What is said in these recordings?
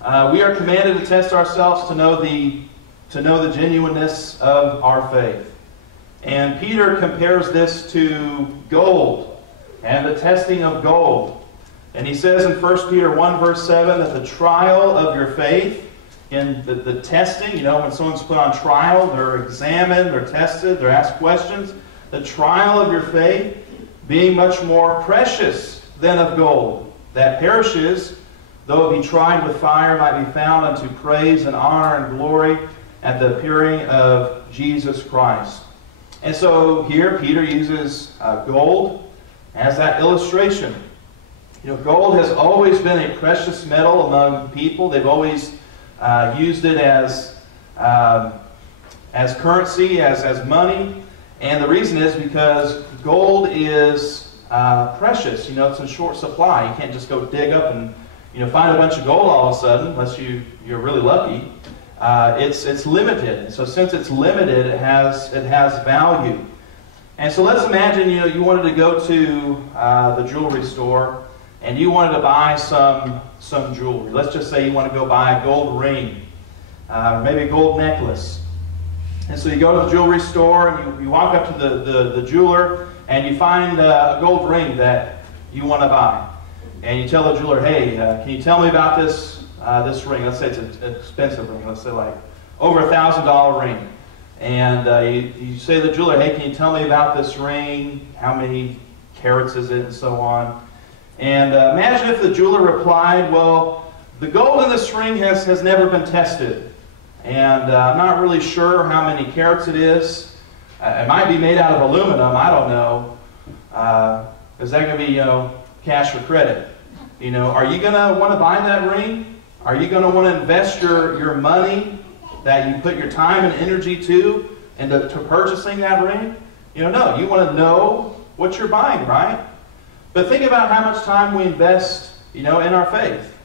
We are commanded to test ourselves to know the genuineness of our faith. And Peter compares this to gold and the testing of gold. And he says in 1 Peter 1 verse 7 that the trial of your faith, in the testing, when someone's put on trial, they're examined, they're tested, they're asked questions. The trial of your faith being much more precious than of gold, that perishes, though it be tried with fire, might be found unto praise and honor and glory at the appearing of Jesus Christ. And so here Peter uses gold as that illustration. Gold has always been a precious metal among people. They've always used it as currency, as money. And the reason is because gold is precious. It's in short supply. You can't just go dig up and find a bunch of gold all of a sudden, unless you're really lucky. It's limited. So since it's limited, it has value. And so let's imagine you wanted to go to the jewelry store and you wanted to buy some jewelry. Let's just say you want to go buy a gold ring, maybe a gold necklace. And so you go to the jewelry store and you walk up to the jeweler and you find a gold ring that you want to buy. And you tell the jeweler, hey, can you tell me about this ring? Let's say it's an expensive ring. Let's say like over $1,000 ring. And you say to the jeweler, hey, can you tell me about this ring? How many carats is it? And so on. And imagine if the jeweler replied, well, the gold in this ring has never been tested. And I'm not really sure how many carats it is. It might be made out of aluminum. I don't know. Is that going to be, cash or credit? Are you going to want to buy that ring? Are you going to want to invest your money that you put your time and energy to into purchasing that ring? No. You want to know what you're buying, right? But think about how much time we invest, in our faith.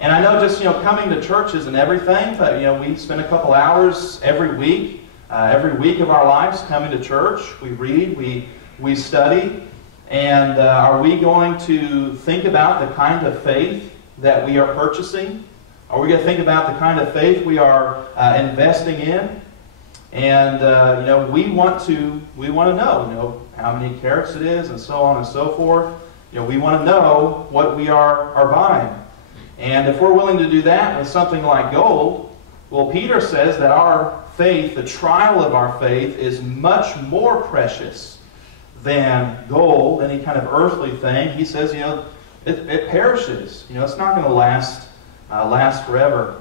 And I know just, coming to church isn't everything, but, we spend a couple hours every week of our lives coming to church. We read, we study. And are we going to think about the kind of faith that we are purchasing? Are we going to think about the kind of faith we are investing in? And we want to know, how many carats it is, and so on and so forth. We want to know what we are buying. And if we're willing to do that with something like gold, well, Peter says that our faith, the trial of our faith, is much more precious than gold, any kind of earthly thing. He says, it perishes. It's not going to last forever.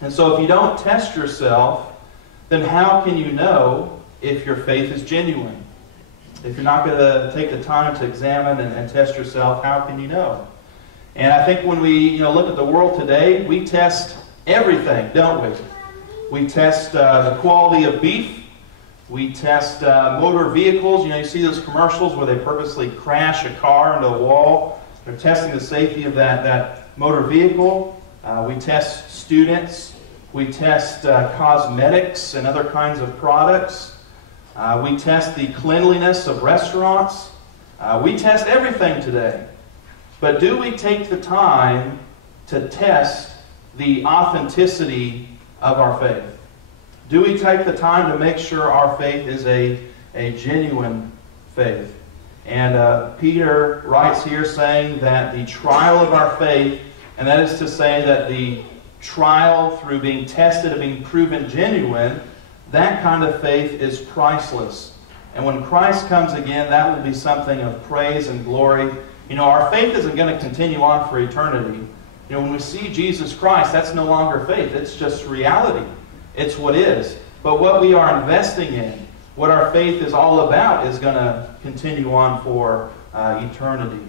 And so if you don't test yourself, then how can you know if your faith is genuine? If you're not going to take the time to examine and test yourself, how can you know? And I think when we look at the world today, we test everything, don't we? We test the quality of beef. We test motor vehicles. You see those commercials where they purposely crash a car into a wall. They're testing the safety of that motor vehicle. We test students. We test cosmetics and other kinds of products. We test the cleanliness of restaurants. We test everything today. But do we take the time to test the authenticity of our faith? Do we take the time to make sure our faith is a genuine faith? And Peter writes here saying that the trial of our faith, and that is to say that the trial through being tested and being proven genuine, that kind of faith is priceless. And when Christ comes again, that will be something of praise and glory. Our faith isn't going to continue on for eternity. When we see Jesus Christ, that's no longer faith. It's just reality. It's what is. But what we are investing in, what our faith is all about, is going to continue on for eternity.